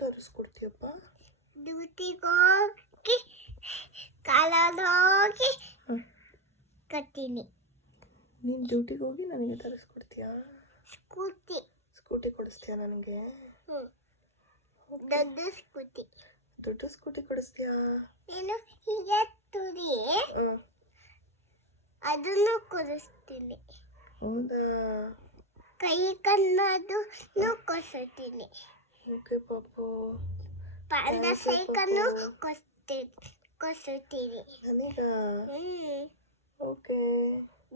ತರಿಸ್ಕೊಡ್ತೀಯಪ್ಪ? ಡ್ಯೂಟಿಗೆ ಹೋಗಿ ಕಾಲೋಗಿ ಕತ್ತೀನಿ. ನೀನು ಡ್ಯೂಟಿಗೆ ಹೋಗಿ ನನಗೆ ತರಿಸ್ಕೊಡ್ತೀಯಾ? ಸ್ಕೂಟಿ ಕೊಡಿಸ್ತೀಯಾ ನನಗೆ? ದೊಡ್ಡ ಸ್ಕೂಟಿ. ದೊಡ್ಡ ಸ್ಕೂಟಿ ಕೊಡಿಸ್ತೀಯಾ? ಏನು ಹೀಗೆ ತುರಿ ಅದನ್ನು ಕೊಡಿಸ್ತೀನಿ. ಹೌದಾ? ಕೈ ಕನ್ನದು ಕೊಡಿಸ್ತೀನಿ. ಓಕೆ ಪಾಪು. ಪಾಂಡ ಸೈಕನ್ನು ಕೊಡಿಸ್ತೀನಿ ನನಗ. ಓಕೆ.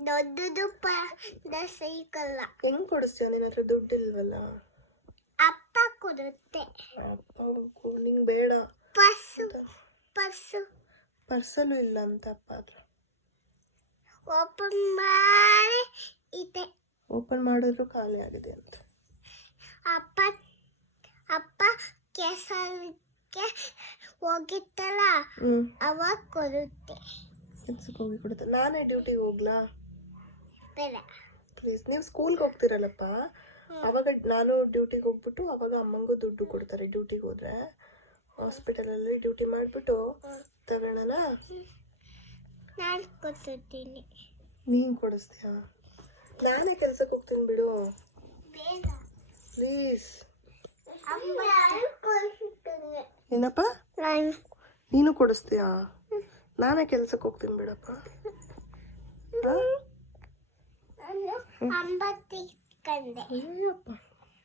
ದೊಡ್ಡದು ಪಾಂಡ ಸೈಕಲ್. ಹೆಂಗ್ ಕೊಡಿಸ್ತೀಯ? ನಿನ್ನ ಹತ್ರ ದುಡ್ಡು ಇಲ್ವಲ್ಲ. ಅಪ್ಪ ಕೊಡುತ್ತೆ. ಅಪ್ಪ ನಿಂಗೆ ಬೇಡ. ಪರ್ಸಲ್ಲೂ ಇಲ್ಲ ಅಂತ ಅಪ್ಪ ಹತ್ರ. ಓಪನ್ ಮಾಡಿ ಇದೆ. ಓಪನ್ ಮಾಡಿದ್ರು ಖಾಲಿ ಆಗಿದೆ ಅಂತ. ಅಪ್ಪ ಕೆಲ್ಸಕ್ಕೆ ಹೋಗಿತ್ತಲ್ಲ ಅವಾಗ ಕೊಡುತ್ತೆ. ಕೆಲ್ಸಕ್ಕೆ ಹೋಗಿ ಕೊಡುತ್ತೆ. ನಾನೇ ಡ್ಯೂಟಿಗೆ ಹೋಗ್ಲಾ? ಬೇಡ ಪ್ಲೀಸ್. ನೀವು ಸ್ಕೂಲ್ಗೆ ಹೋಗ್ತಿರಲ್ಲಪ್ಪ, ಅವಾಗ ನಾನು ಡ್ಯೂಟಿಗೆ ಹೋಗ್ಬಿಟ್ಟು ಅವಾಗ ಅಮ್ಮಂಗೂ ದುಡ್ಡು ಕೊಡ್ತಾರೆ. ಡ್ಯೂಟಿಗೆ ಹೋದ್ರೆ ಹಾಸ್ಪಿಟಲಲ್ಲಿ ಡ್ಯೂಟಿ ಮಾಡಿಬಿಟ್ಟು ತಗೊಳ್ಳೋಣ. ನಾನು ಕೊಡ್ತೀನಿ. ನೀನು ಕೊಡಿಸ್ತೀಯಾ? ನಾನೇ ಕೆಲ್ಸಕ್ಕೆ ಹೋಗ್ತೀನಿ ಬಿಡು ಪ್ಲೀಸ್. ಏನಪ್ಪ? ನೀನು ಕೊಡಿಸ್ತೀಯಾ? ನಾನೇ ಕೆಲ್ಸಕ್ಕೆ ಹೋಗ್ತೀನಿ ಬಿಡಪ್ಪ. ಅಂಬತ್ತಿ ಕಂಡೆ. ಅಯ್ಯಪ್ಪ.